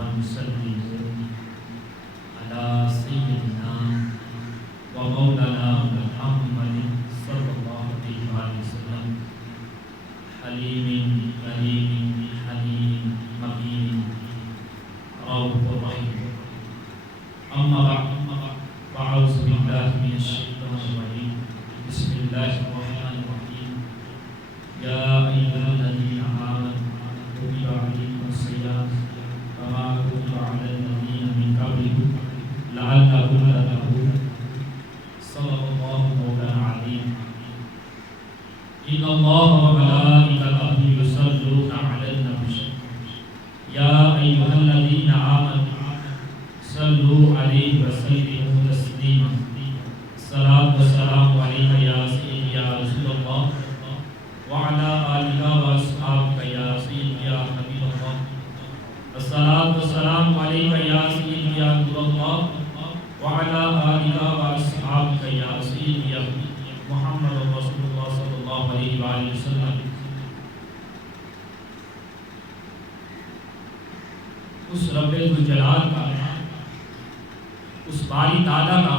ونسلم على سيدنا ومولانا محمد صلى الله عليه وسلم حليم كريم حليم مكين رؤوف رحيم. أما بعد فأعوذ بالله من الشيطان الرجيم. بسم الله الرحمن الرحيم. يا أيها الذين آمنوا كتب عليكم الصيام كما كتب على الذين من قبلكم لعلكم تتقون. صدق الله مولانا العظيم. إن الله وملائكته يصلون على النبي يا أيها الذين آمنوا صلوا عليه وسلموا تسليما. الصلاة والسلام عليك يا سيدي يا رسول الله وعلى آلك وأصحابك يا سيدي يا حبيب الله. الصلاة والسلام عليك يا سيدي يا نور الله وعلى آلك وأصحابك يا سيدي يا محمد رسول الله صلى الله عليه وآله وسلم. اس رب ذوالجلال کا، اس باری تعالیٰ کا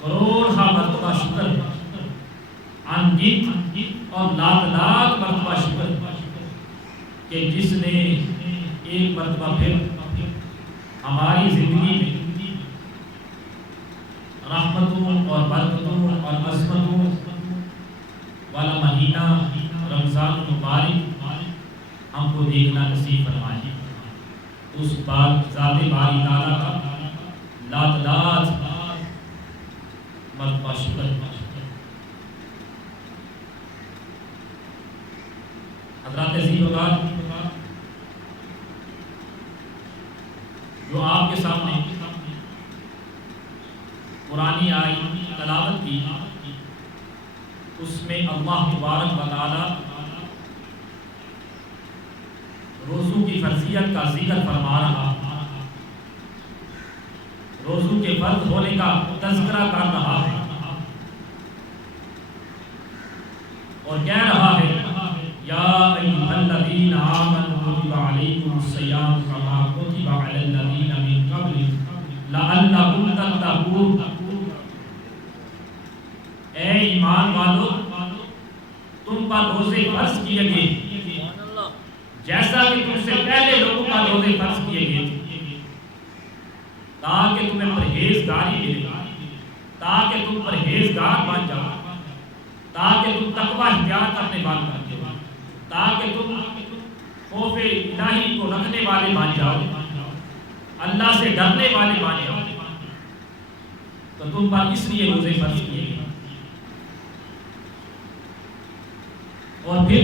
کروڑہ مرتبہ شکر، انگت اور لاکھ لاکھ مرتبہ شکر کہ جس نے ایک مرتبہ پھر ہماری زندگی میں رحمتوں اور برکتوں اور عظمتوں والا مہینہ رمضان المبارک ہم کو دیکھنا نصیب فرمائے. اس بار ذات باری تعالیٰ کا لاکھ لاکھ مرتبہ شکر. حضرات عزیز و احترام، جو آپ کے سامنے قرآن آیت تلاوت کی، اس میں اللہ تبارک و تعالی روزوں کی فرضیت کا ذکر فرما رہا، روزوں کے فرض ہونے کا تذکرہ کر رہا ہے اور کہہ رہا ہے یا ایھا الذین آمنوا کتب علیکم الصیام کما کتب علی الذین من قبلکم لعلکم تتقون. اے ایمان والو، تم پر روزے فرض کیے گئے جیسا کہ تم سے پہلے لوگوں پر روزے فرض کیے گئے تاکہ تمہیں پرہیزگاری ملے، تاکہ تم پرہیزگار بن جاؤ، تاکہ تم تقوی اختیار کرنے والے بن جاؤ، تاکہ تم خوف الہی کو رکھنے والے بن جاؤ، اللہ سے ڈرنے والے بن جاؤ. تو تم پر اس لیے روزے فرض کیے گئے. اور پھر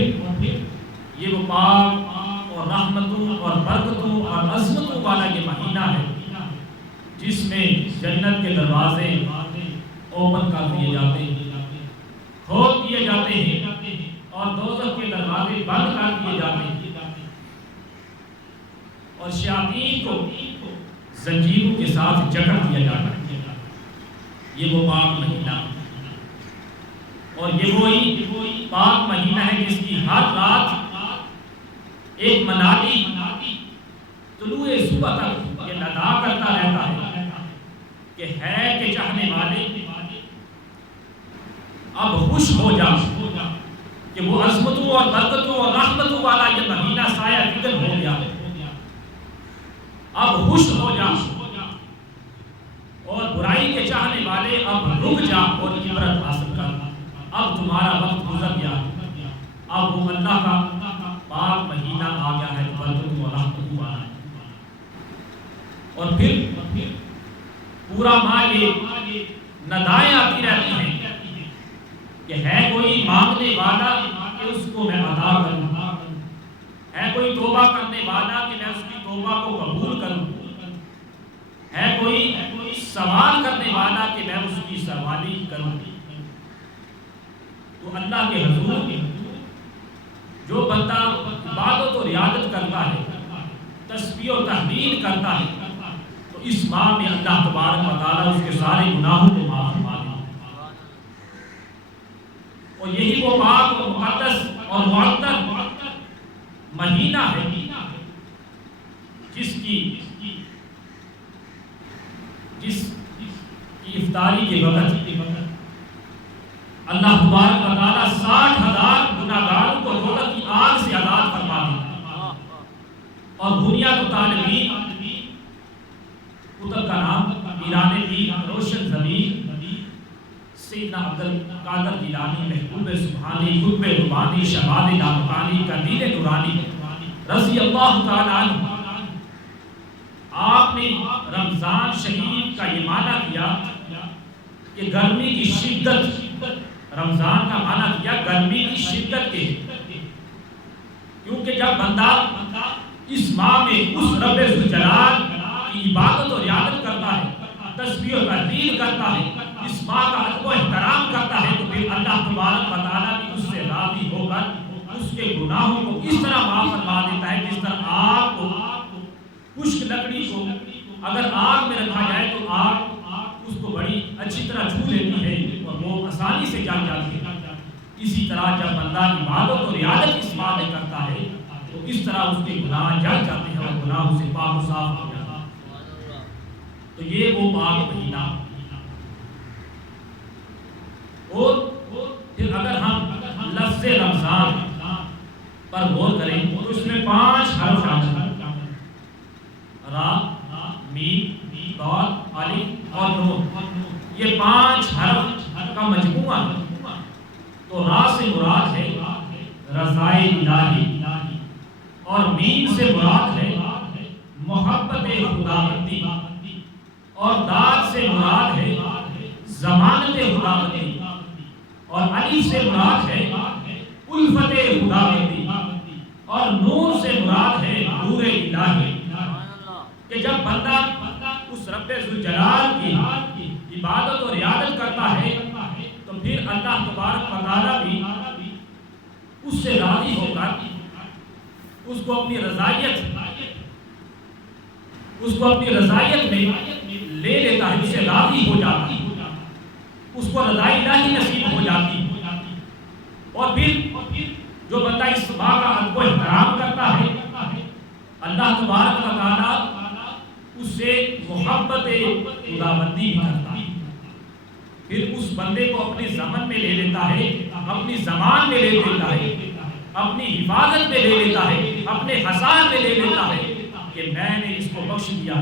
یہ وہ پاک اور رحمتوں اور برکتوں اور عظمتوں والا یہ مہینہ ہے جس میں جنت کے دروازے اوپن کر دیے جاتے ہیں، کھول دیے جاتے ہیں، اور دوزخ کے دروازے بند کر دیے جاتے ہیں، اور شیاطین کو زنجیروں کے ساتھ جکڑ دیا جاتا ہے. یہ وہ پاک مہینہ، اور یہ وہی پاک مہینہ ہے جس کی ہر رات ایک منادی طلوع صبح تک یہ ندا کرتا رہتا ہے کہ ہے کہ چاہنے والے اب خوش ہو جا کہ وہ عظمتوں اور برکتوں اور رحمتوں والا یہ مہینہ سایہ فکر ہو گیا. اب خوش ہو جا، اور برائی کے چاہنے والے اب رک جا اور عبرت حاصل کر. اب تمہارا وقت گزر گیا، اب وہ اللہ کا پاک مہینہ آ گیا ہے، برکتوں اور رحمتوں والا ہے. اور پھر پورا ماہ یہ ندائیں آتی رہتی ہیں کہ ہے کوئی مانگنے والا کہ اس کو میں عطا کروں، ہے کوئی توبہ کرنے والا کہ میں اس کی توبہ کو قبول کروں، ہے کوئی سوال کرنے والا کہ میں اس کی سوالی کروں. تو اللہ کے حضور جو بندہ عبادت و ریاضت کرتا ہے، تسبیح و تحلیل کرتا ہے، تو اس ماہ میں اللہ تبارک و تعالیٰ اس کے سارے گناہوں کو معاف فرما دے. اور یہی وہ پاک و مقدس اور معطر مہینہ ہے جس کی افطاری کے وقت اللہ تبارک و تعالیٰ 60,000 گناہگاروں کو دوزخ کی آگ سے آزاد فرما دیتا اور دنیا کو طالبین کتب کا نام ایران دین روشن زمین سیدنا عبد القادر جیلانی محبوب سبحانی قطب ربانی شہاب لامکانی قندیل نورانی رضی اللہ تعالیٰ عنہ، آپ نے رمضان شریف کا یہ معنی کیا کہ گرمی کی شدت، رمضان کا معنی کیا گرمی کی شدت کے، کیونکہ جب بندہ اس ماہ میں اس رب ذوالجلال کی عبادت اور عیادت کرتا ہے، تسبیح و تحلیل کرتا ہے، اس ماہ کا ادب و احترام کرتا ہے، تو پھر اللہ تبارک و تعالیٰ بھی اس سے راضی ہو کر اس کے گناہوں کو اس طرح معاف فرما دیتا ہے جس طرح آگ کو، خشک لکڑی کو اگر آگ میں رکھا جائے تو آگ اس کو بڑی اچھی طرح چھو لیتی ہے اور وہ آسانی سے جل جاتی ہے۔ اسی طرح جب بندہ عبادت اور عیادت اس ماہ میں کرتا ہے تو اس طرح اس کے گناہ جل جاتے ہیں اور گناہوں سے پاک و صاف ہو جاتا ہے۔ تو یہ وہ پاک مہینہ، اور پھر اگر ہم لفظ رمضان پر غور کریں تو اس میں 5 حرف شامل ہیں، را، میم، ضاد، الف اور نون، یہ 5 حرف کا مجموعہ ہے۔ تو را سے مراد ہے رضائے الہی، اور میم سے مراد ہے محبت خداوندی، اور دال سے مراد ہے ضمانت خداوندی، اور الف سے مراد ہے الفت خداوندی، اور نور سے مراد ہے نور الہی۔ کہ جب بندہ اس رب ذوالجلال کی عبادت اور عیادت کرتا ہے تو پھر اللہ تبارک و تعالیٰ بھی اس سے راضی ہو کر اس کو اپنی رضائیت میں لے لیتا ہے، اس سے راضی ہو جاتا ہے، اس کو رضاء الہی نصیب ہو جاتی ہے۔ اور پھر جو بندہ اس ماہ کا ادب و احترام کرتا ہے، اللہ تبارک و تعالیٰ اس سے محبت خداوندی بھی کرتا ہے، پھر اس بندے کو اپنے زمن میں لے لیتا ہے، اپنی زمان میں لے لیتا ہے، اپنی حفاظت میں لے لیتا ہے، اپنے حسان میں لے لیتا ہے کہ میں نے اس کو بخش دیا،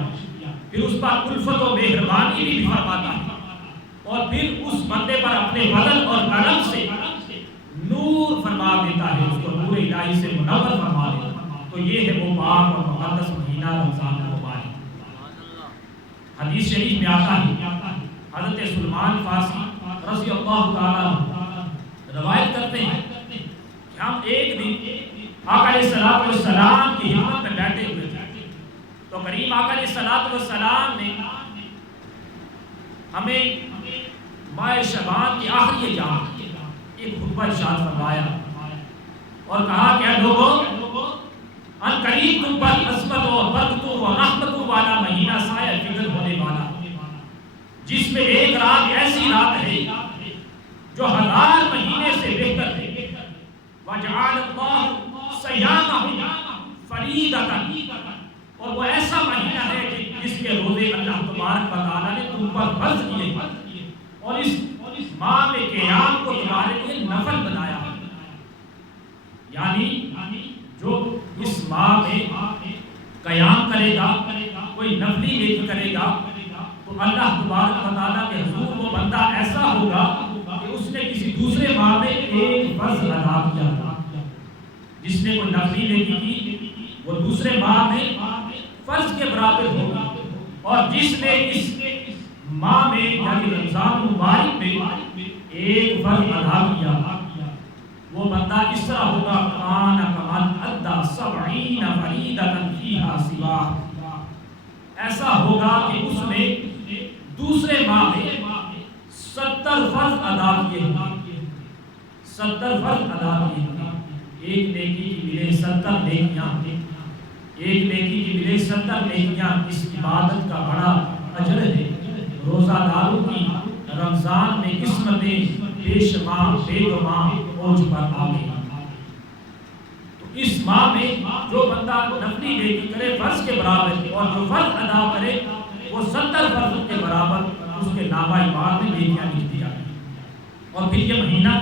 پھر اس پر الفت و مہربانی بھی فرماتا ہے، اور پھر اس بندے پر اپنے فضل اور کرم سے نور فرما دیتا ہے، اس کو نور الہی سے منور فرما دیتا ہے۔ تو یہ ہے وہ پاک اور مقدس مہینہ رمضان المبارک۔ حدیث شریف میں آتا ہے، حضرت سلمان فارسی رضی اللہ تعالیٰ روایت کرتے ہیں کہ ہم ایک دن آقا علیہ السلام کی خدمت میں بیٹھے ہوئے تھے، تو کریم آقا علیہ السلام نے ہمیں ماہ شعبان کی آخری ایام ایک خطبہ ارشاد فرمایا اور کہا کہ اے لوگوں، ان قریب تم پر عظمت و برکت و رحمت والا مہینہ سایہ فکر ہونے والا، جس میں ایک رات ایسی رات ہے جو 1000 مہینے سے بہتر ہے۔ وَجَعَلَ اللَّهُ صِيَامَهُ فَرِيضَةً، اور وہ ایسا مہینہ ہے جس کے روزے اللہ تبارک و تعالیٰ نے تم پر فرض کیے، اور اس ماہ میں قیام کو تمہارے لیے نفل بنایا، یعنی جو اس ماہ میں قیام کرے گا، کوئی نفلی نیکی کرے گا، تو اللہ تبارک و تعالیٰ کے حضور وہ بندہ ایسا ہوگا کہ اس نے کسی دوسرے ماہ میں ایک فرض ادا کیا تھا۔ جس نے کوئی نفلی نیکی کی وہ دوسرے ماہ میں فرض کے برابر ہوگا، اور جس نے اس ماہ میں یعنی رمضان مبارک میں ایک فرض ادا کیا وہ بندہ اس طرح ہوگا کان کمن ادا 70 فریضۃ فیہا سوا، ایسا ہوگا کہ اس نے دوسرے ماہ میں 70 فرض ادا کیے ہیں، 70 فرض ادا کیے ہیں۔ ایک نیکی کی ملے 70 نیکیاں، ایک نیکی کی ملے 70 نیکیاں، اس عبادت کا بڑا اجر ہے۔ روزہ داروں کی رمضان میں قسمتیں بے شمار بے گمان اوج پر آ گئی۔ تو اس ماہ میں جو بندہ نفلی نیکی کرے فرض کے برابر، اور جو فرض ادا کرے وہ 70 فرض کے برابر اس کے نامہ اعمال میں نیکیاں لکھ دی جاتی ہیں۔ اور پھر یہ مہینہ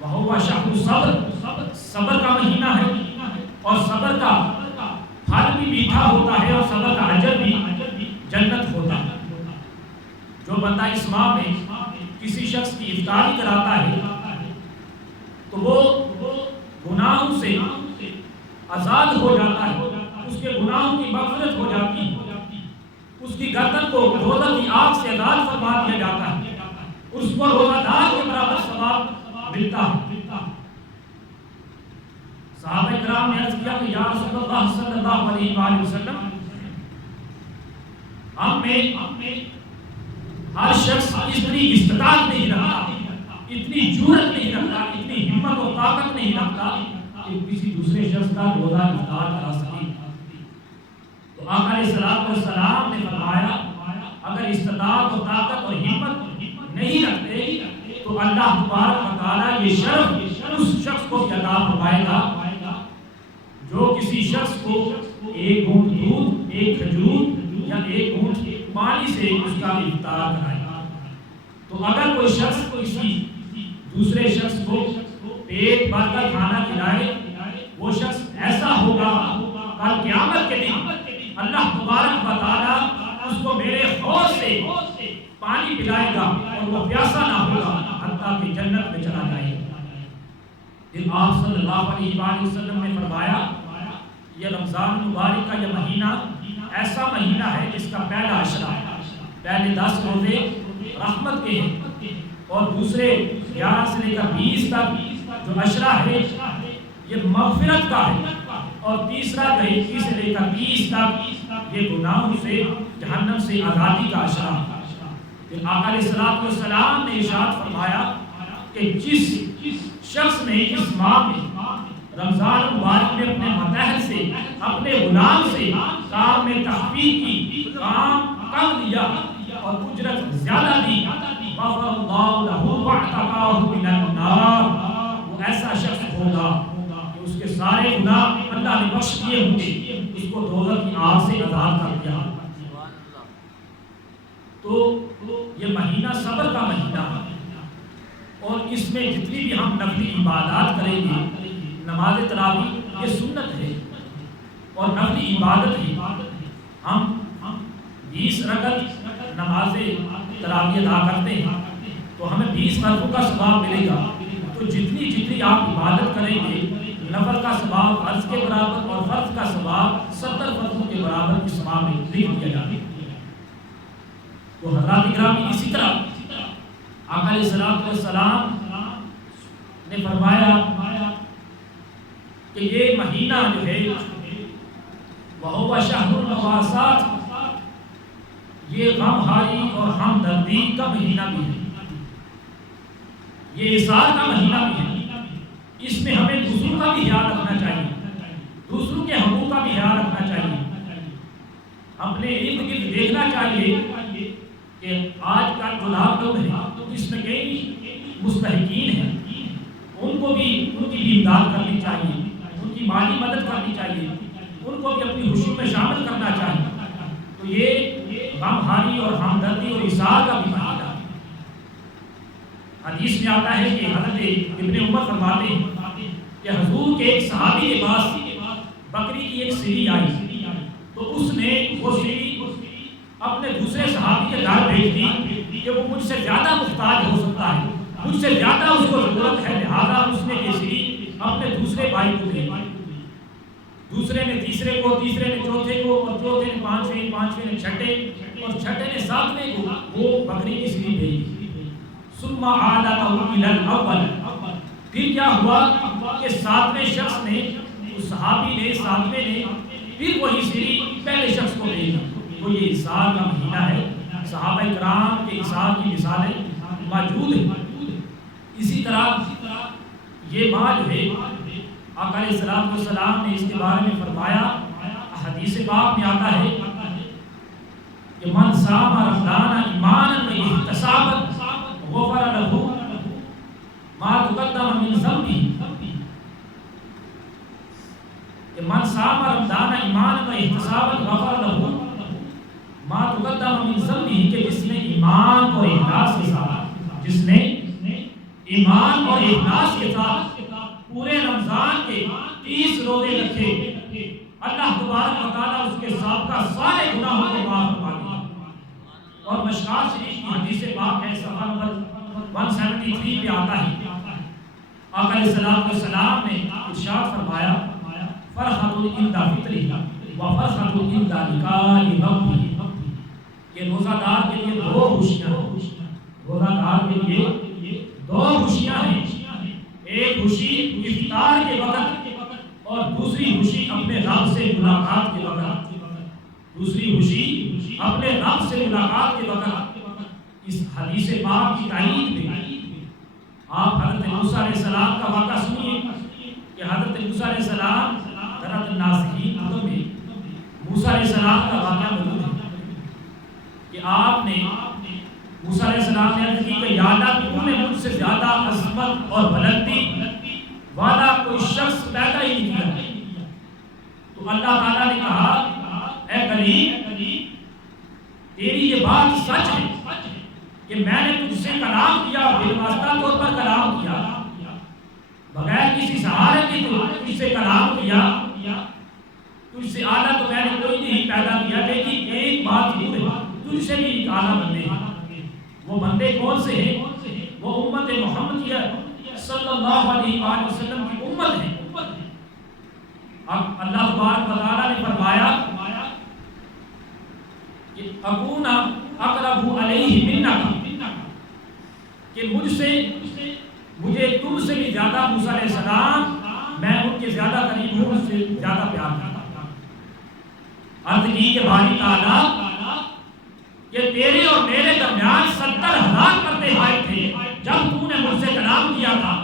وَهُوَ شَهْرُ الصَّبْرِ، صبر کا مہینہ ہے، اور صبر کا پھل بھی میٹھا ہوتا ہے، اور صبر کا اجر بھی جنت ہوتا ہے۔ جو بندہ اس ماہ میں کسی شخص کی افطاری کراتا ہے تو وہ گناہوں سے آزاد ہو جاتا ہے، اس کے گناہوں کی مغفرت ہو جاتی ہے، اس کی گردن کو دوزخ کی آگ سے آزاد فرما دیا جاتا ہے، اس کو روزہ دار کے برابر ثواب ملتا ہے۔ صحابہ کرام نے عرض کیا کہ یا رسول اللہ صلی اللہ علیہ وآلہ وسلم، ہم میں ہر شخص اتنی استطاعت نہیں رکھتا، اتنی جرأت نہیں رکھتا، اتنی ہمت اور طاقت نہیں رکھتا کہ کسی دوسرے شخص کا روزہ افطار کرا سکے۔ تو آقا علیہ الصلوۃ والسلام نے فرمایا اگر استطاعت اور طاقت اور ہمت نہیں رکھتے تو اللہ تبارک و تعالیٰ یہ شرف اس شخص کو عطا فرمائے گا جو کسی شخص کو ایک گھونٹ دودھ، ایک کھجور یا ایک گھونٹ پانی سے اس کا افطار کرائے۔ تو اگر کوئی شخص کسی دوسرے شخص کو پیٹ بھر کر کھانا کھلائے، وہ شخص ایسا ہوگا کل قیامت کے دن اللہ تبارک و تعالیٰ اس کو میرے حوض سے پانی پلائے گا اور وہ پیاسا نہ ہوگا حتیٰ کہ جنت میں چلا جائے گا۔ پھر آپ صلی اللہ علیہ وآلہ وسلم نے فرمایا یہ رمضان مبارک کا یہ مہینہ ایسا مہینہ ہے جس کا پہلا عشرہ، پہلے 10 روزے رحمت کے ہیں، اور دوسرے 11 سے لے کر 20 تک جو عشرہ ہے یہ مغفرت کا ہے، اور تیسرا 21 سے لے کر 30 تک یہ گناہوں سے جہنم سے آزادی کا عشرہ۔ پھر آقا علیہ الصلوۃ والسلام نے ارشاد فرمایا کہ جس شخص نے اس ماہ میں رمضان مبارک میں اپنے متحد سے، اپنے غلام سے کام میں تخفیف کی، کام کم دیا اور اجرت زیادہ دی، غفر اللہ لہ واعتقہ من النار، وہ ایسا شخص ہوگا کہ اس کے سارے گناہ اللہ نے بخش دیے ہوں گے، اس کو دوزخ کی آگ سے آزاد کر دیا۔ تو یہ مہینہ صبر کا مہینہ ہے، اور اس میں جتنی بھی ہم نفلی عبادات کریں گے، نماز تراویح یہ سنت ہے اور نفلی عبادت ہے، ہم 20 رکعت نماز تراویح ادا کرتے ہیں تو ہمیں 20 فرضوں کا ثواب ملے گا۔ تو جتنی آپ عبادت کریں گے، نفل کا ثواب فرض کے برابر اور فرض کا ثواب 70 فرضوں کے برابر کی ثواب میں لکھ دیا جاتا ہے۔ تو حضرات اکرامی اسی طرح آقا علیہ الصلوۃ والسلام نے فرمایا کہ یہ مہینہ جو ہے وَهُوَ شَهْرُ الْمُوَاسَاةِ، یہ غمخواری اور ہمدردی کا مہینہ بھی ہے، یہ اِصرار کا مہینہ بھی ہے۔ اس میں ہمیں دوسروں کا بھی خیال رکھنا چاہیے، دوسروں کے حقوق کا بھی خیال رکھنا چاہیے، اپنے ارد گرد دیکھنا چاہیے کہ آج کا جو لاک ڈاؤن ہے اس میں کئی مستحقین ہیں، ان کی بھی امداد کرنی چاہیے، ان کی مالی مدد کرنی چاہیے، ان کو بھی اپنی خوشی میں شامل کرنا چاہیے۔ تو یہ غمخواری اور ہمدردی اور اِصرار کا بھی مہینہ ہے۔ حدیث میں آتا ہے کہ حضرت ابن عمر فرماتے ہیں کہ حضور کے ایک صحابی کے پاس بکری کی ایک سری آئی، تو اس نے وہ سری اپنے دوسرے صحابی کے گھر بھیج دی کہ وہ مجھ سے زیادہ محتاج ہو سکتا ہے، مجھ سے زیادہ اس کو ضرورت ہے، لہذا اس نے یہ سری اپنے دوسرے بھائی کو دی، دوسرے نے تیسرے کو، تیسرے نے چوتھے کو، اور چوتھے نے پانچویں، پانچویں نے چھٹے، اور چھٹے نے ساتویں کو وہ بکری کی سری بھیجی۔ ثم عادته الى الاول، پھر کیا ہوا کہ ساتویں شخص نے، اس صحابی نے، ساتویں نے پھر وہی سری پہلے شخص کو بھیجی۔ تو یہ اِصرار کا مہینہ ہے، صحابہ کرام کے اِصرار کی مثالیں موجود ہیں۔ اسی طرح یہ ماہ جو ہے آقا علیہ الصلوۃ والسلام نے اس کے بارے میں فرمایا، حدیث پاک میں آتا ہے کہ من صام رمضان ایمانا واحتسابا غفر له ما تقدم من ذنبه۔ من صام رمضان ایمانا و احتسابا غفر لہ ما تقدم من ذنبہ، کہ جس نے ایمان اور اخلاص کے ساتھ، جس نے ایمان اور اخلاص کے ساتھ پورے رمضان کے 30 روزے رکھے، اللہ تبارک و تعالیٰ اس کے سابقہ سارے گناہوں کو معاف فرما دیا۔ اور مشکوٰۃ شریف کی حدیث پاک ہے، صفحہ نمبر 173 پہ آتا ہے، آقا علیہ السلام نے ارشاد فرمایا فرحۃ عند فطرہ و فرحۃ عند لقاء ربہ، کہ روزہ دار کے لیے دو خوشیاں ہیں، روزہ دار کے لیے دو خوشیاں ہیں، ایک خوشی افطار کے وقت اور دوسری خوشی اپنے رب سے ملاقات کے وقت، دوسری خوشی اپنے رب سے ملاقات کے وقت۔ اس حدیث پاک کی تائید میں آپ حضرت موسیٰ علیہ السلام کا واقعہ سنیے کہ حضرت موسیٰ علیہ السلام حضرت الناسخین کتب میں موسیٰ علیہ السلام کا واقعہ موجود ہے کہ آپ نے موسیٰ علیہ السلام نے عرض کی کہ یا اللہ تو نے مجھ سے زیادہ عظمت اور بلندی والا کوئی شخص پیدا ہی نہیں کیا۔ تو اللہ تعالیٰ نے کہا اے کلیم تیری یہ بات سچ ہے کہ میں نے تجھ سے کلام کیا، بالواسطہ طور پر کلام کیا، بغیر کسی سہارے کی تجھ سے کلام کیا، تجھ سے اعلیٰ تو میں نے کوئی نہیں پیدا کیا، لیکن ایک بات ضرور ہے تجھ سے بھی ایک اعلیٰ بندے ہیں۔ وہ بندے کون سے ہیں؟ وہ امت محمدیہ صلی اللہ علیہ وآلہ وسلم کی امت ہے۔ اب اللہ تبارک و تعالیٰ نے فرمایا کہ اکون اقرب علیہ منک، کہ مجھے تم سے بھی زیادہ موسیٰ علیہ السلام میں ان کے زیادہ قریب ہوں، ان سے زیادہ پیار کرتا ہوں۔ عرض کی کہ باری تعالیٰ کہ تیرے اور میرے درمیان 70,000 پردے حائل تھے، جب تو نے مجھ سے کلام کیا تھا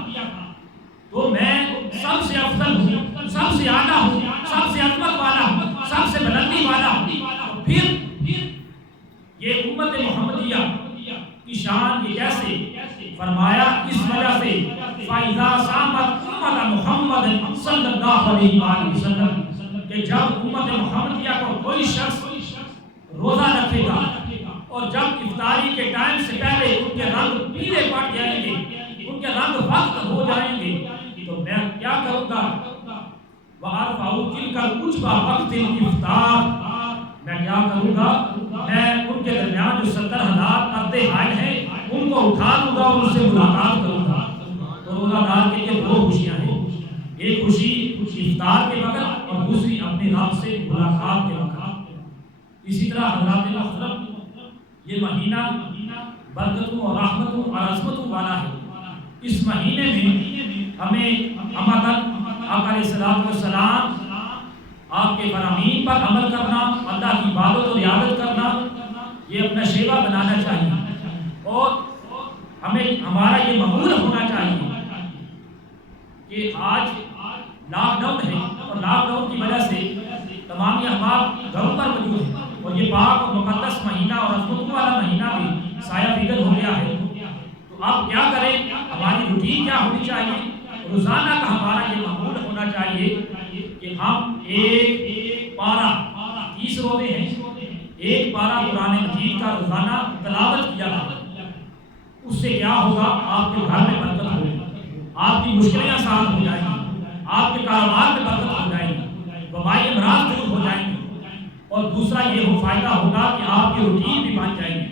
تو میں سب سے افضل ہوں، سب سے اعلیٰ ہوں، سب سے عظمت والا ہوں، سب سے بلندی والا ہوں۔ پھر یہ امت محمدیہ کی شان یہ کیسے؟ فرمایا اس وجہ سے فَإِذَا صَامَتْ أُمَّةُ مُحَمَّدٍ صلی اللہ علیہ وآلہ وسلم، کہ جب امت محمدیہ کو کوئی شخص روزہ رکھے گا اور جب افطاری کے ٹائم سے پہلے ان کے رنگ پیلے پڑ جائیں گے، ان کے رنگ وقت ہو جائیں گے، تو میں کیا کروں گا؟ وَأَرْفَعُ تِلْكَ الْعُجْبَ وَقْتِ الْإِفْطَارِ، میں کیا کروں گا؟ میں ان کے درمیان جو 70,000 پردے حائل ہیں ان کو اٹھا لوں گا اور ان سے ملاقات کروں گا۔ تو روزہ دار کے لیے دو خوشیاں ہیں، ایک خوشی افطار کے وقت اور دوسری اپنے رب سے ملاقات کے وقت۔ اسی طرح حضرات محترم یہ مہینہ برکتوں اور رحمتوں اور عظمتوں والا ہے۔ اس مہینے میں ہمیں عمدن آقا علیہ السلام آپ کے فرامین پر عمل کرنا، اللہ کی عبادت اور عیادت کرنا، یہ اپنا شیوا بنانا چاہیے، اور ہمارا یہ معمول ہونا چاہیے کہ آج لاک ڈاؤن ہے اور لاک ڈاؤن کی وجہ سے تمام احباب گھروں پر موجود ہیں، اور یہ پاک اور مقدس مہینہ اور عظمتوں والا مہینہ بھی سایہ فگن ہو گیا ہے۔ تو اب کیا کریں؟ ہماری روٹین کیا ہونی چاہیے؟ روزانہ کا ہمارا یہ معمول ہونا چاہیے کہ ہم ایک پارہ 30 روزے ہیں، ایک پارہ قرآن مجید کا روزانہ تلاوت کیا جائے۔ اس سے کیا ہوگا؟ آپ کے گھر میں برکت ہوگی، آپ کی مشکلیں آسان ہو جائیں گی، آپ کے کاروبار میں برکت ہو جائے گی، وبائی امراض دور ہو جائیں گے، اور دوسرا یہ فائدہ ہوگا کہ آپ کی روٹین بھی بن جائے گی،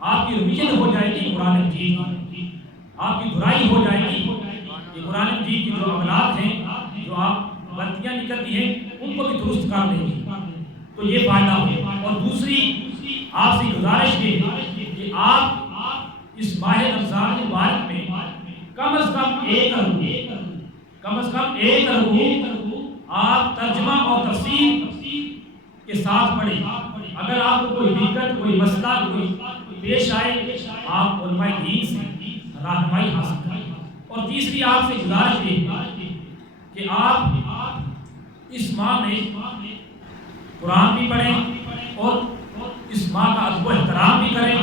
آپ کی ریویژن ہو جائے گی قرآن مجید کی، آپ کی برائی ہو جائے گی۔ یہ قرآن مجید کی جو اولاد ہیں، جو آپ غلطیاں نکلتی ہیں ان کو بھی درست کر دیں گے، تو یہ فائدہ ہوگا۔ اور دوسری آپ سے گزارش یہ کہ آپ اس ماہ رمضان مبارک میں کم از کم ایک رکوع آپ ترجمہ اور تفسیر کے ساتھ پڑھیں۔ اگر آپ کو کوئی دقت، کوئی مسئلہ کوئی پیش آئے، آپ علماء دین سے رہنمائی حاصل کریں۔ اور تیسری آپ سے گزارش یہ کہ آپ اس ماہ میں قرآن بھی پڑھیں اور اس ماہ کا ادب و احترام بھی کریں،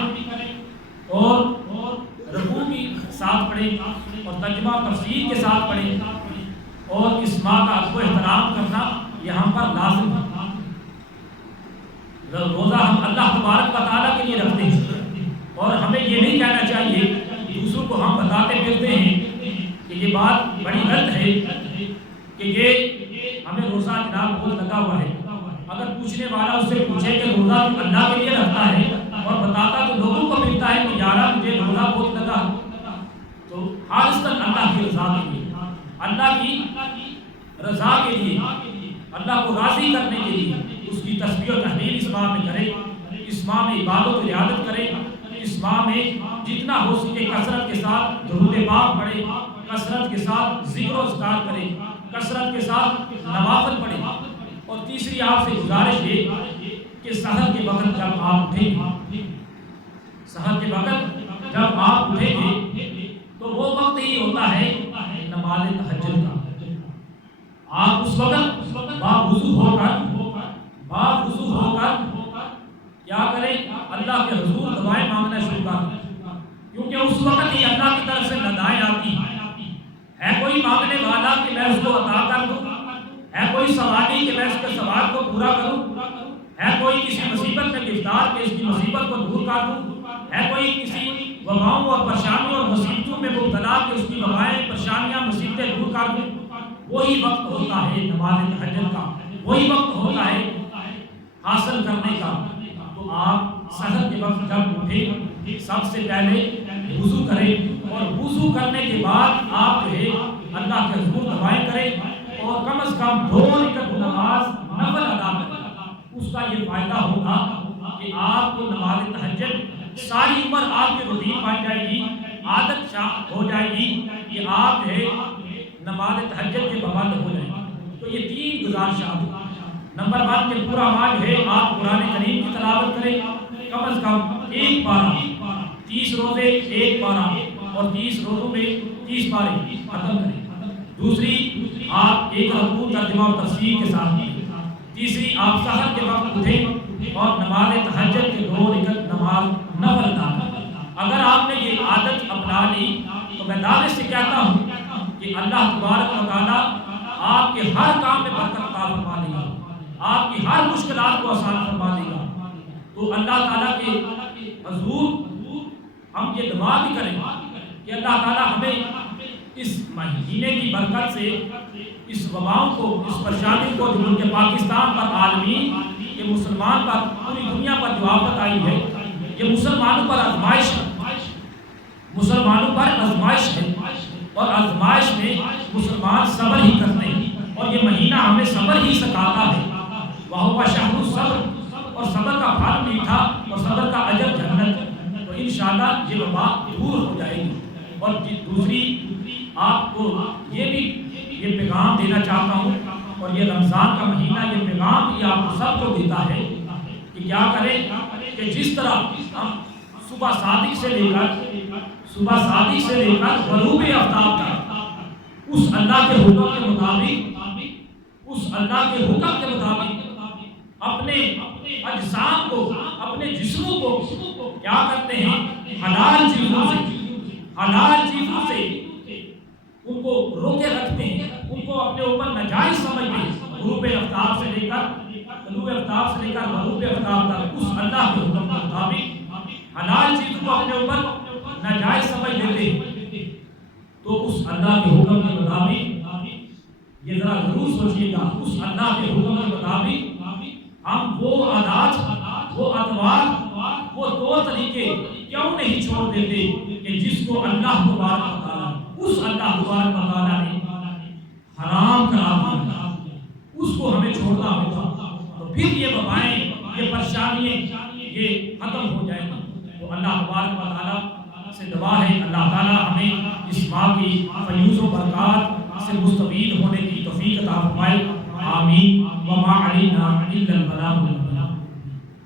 اور رکوع بھی ساتھ پڑھیں اور ترجمہ تفسیر کے ساتھ پڑھیں۔ اور اس ماہ کا ادب و احترام کرنا یہ ہم پر لازم ہے۔ روزہ ہم اللہ تبارک و تعالیٰ کے لیے رکھتے ہیں، اور ہمیں یہ نہیں کہنا چاہیے، دوسروں کو ہم بتاتے پھرتے ہیں کہ یہ بات بڑی غلط ہے کہ یہ ہمیں روزہ جناب بہت لگا ہوا ہے۔ اگر پوچھنے والا اس سے پوچھے کہ روزہ تو اللہ کے لیے رکھتا ہے اور بتاتا تو لوگوں کو ملتا ہے کہ یارا مجھے روزہ بہت لگا، تو خالصتاً اللہ کی رضا کے لیے، اللہ کی رضا کے لیے، اللہ کو راضی کرنے کے لیے اس کی تسبیح و تحلیل اس ماہ میں کرے، اس ماہ میں عبادت و رعایت کرے، اس ماہ میں جتنا ہو سکے کثرت کے ساتھ درود پاک پڑھے، کثرت کے ساتھ ذکر و اذکار کرے، کثرت کے ساتھ نوافل پڑھے۔ اور تیسری آپ سے گزارش ہے کہ سحر کے وقت جب آپ اٹھیں گے، سحر کے وقت جب آپ اٹھیں گے تو وہ وقت ہی ہوتا ہے نماز تہجد کا۔ آپ اس وقت باوضو ہو کر کیا کریں؟ اللہ کے حضور دعائیں مانگنا شروع کر، کیونکہ اس وقت ہی اللہ کی طرف سے ندائیں آتی ہے کوئی مانگنے والا کہ میں اس کو عطا کر دوں، ہے کوئی سوالی کہ میں اس کے سوال کو پورا کروں، ہے کوئی کسی مصیبت میں گرفتار کہ اس کی مصیبت کو دور کر دوں، ہے کوئی کسی وباؤں اور پریشانیوں اور مصیبتوں میں مبتلا کہ اس کی وبائیں پریشانیاں مصیبتیں دور کر دوں۔ وہی وقت ہوتا ہے نماز تہجد کا، وہی وقت ہوتا ہے حاصل کرنے کا۔ تو آپ سحر کے وقت جب اٹھیں سب سے پہلے وضو کریں، اور وضو کرنے کے بعد آپ جو ہے اللہ کے حضور دعائیں کریں، اور کم از کم 2 رکعت نماز نفل ادا کریں۔ اس کا یہ فائدہ ہوگا کہ آپ کو نماز تہجد ساری عمر آپ کی روٹین بن جائے گی، عادت ہو جائے گی کہ آپ جو ہے نماز تہجد کے پابند ہو جائیں گے۔ تو یہ 3 گزارشات۔ نمبر 1 کہ پورا ماہ جو ہے آپ قرآن کریم کی تلاوت کریں، کم از کم 1 پارہ، 30 روزے 1 پارہ، اور 30 روزوں میں 30 پارے ختم کریں۔ دوسری، آپ 1 رکوع ترجمہ و تفسیر کے ساتھ کریں۔ تیسری، آپ سحر کے وقت اٹھیں اور نماز تہجد کے 2 رکعت نماز نفل ادا کریں۔ اگر آپ نے یہ عادت اپنا لی تو میں دعوے سے کہتا ہوں کہ اللہ تبارک و تعالیٰ آپ کے ہر کام میں برکت عطا فرما دے گا، آپ کی ہر مشکلات کو آسان فرما دے گا۔ تو اللہ تعالیٰ کے حضور ہم یہ دعا بھی کریں کہ اللہ تعالیٰ ہمیں اس مہینے کی برکت سے اس وباؤں کو، اس پریشانی کو جو ملک پاکستان پر عالمین، یہ مسلمان پر، پوری دنیا پر جو آفت آئی ہے، یہ مسلمانوں پر آزمائش ہے، مسلمانوں پر آزمائش ہے، اور آزمائش میں مسلمان صبر ہی کرتے ہیں، اور یہ مہینہ ہمیں صبر ہی سکھاتا ہے۔ وَهُوَ شَهْرُ الصَّبْرِ، اور صبر کا پھل میٹھا، اور صبر کا اجر جنت۔ تو انشاءاللہ یہ وبا دور ہو جائے گی۔ اور دوسری، آپ کو یہ بھی یہ پیغام دینا چاہتا ہوں، اور یہ رمضان کا مہینہ یہ پیغام بھی آپ کو سب کو دیتا ہے کہ کیا کریں کہ جس طرح ہم صبح صادق سے لے کر غروب آفتاب تک اس اللہ کے حکم کے مطابق اپنے اجسام کو، اپنے جسموں کو کیا کرتے ہیں؟ حلال چیزوں سے ان کو روکے رکھتے ہیں، ان کو اپنے اوپر ناجائز سمجھتے ہیں۔ غروب آفتاب سے لے کر غروب آفتاب تک اس اللہ کے حکم کے مطابق حلال چیزوں کو اپنے اوپر ناجائز سمجھ لیتے ہیں۔ تو اس اللہ کے حکم کے مطابق یہ ذرا ضرور سوچیے گا، اس اللہ کے حکم کے مطابق ہم وہ عادات، وہ اطوار، وہ طور طریقے کیوں نہیں چھوڑ دیتے کہ جس کو اللہ تبارک و تعالیٰ، اس اللہ تبارک و تعالیٰ نے حرام قرار دیا، اس کو ہمیں چھوڑنا ہوگا، تو پھر یہ وبائیں، یہ پریشانیاں یہ ختم ہو جائیں گی۔ تو اللہ تبارک و تعالیٰ سے دعا ہے اللہ تعالیٰ ہمیں اس ماہ کی فیوز و برکات سے مستفید ہونے کی توفیق عطا فرمائے۔ آمین۔ وما علینا الا البلاغ۔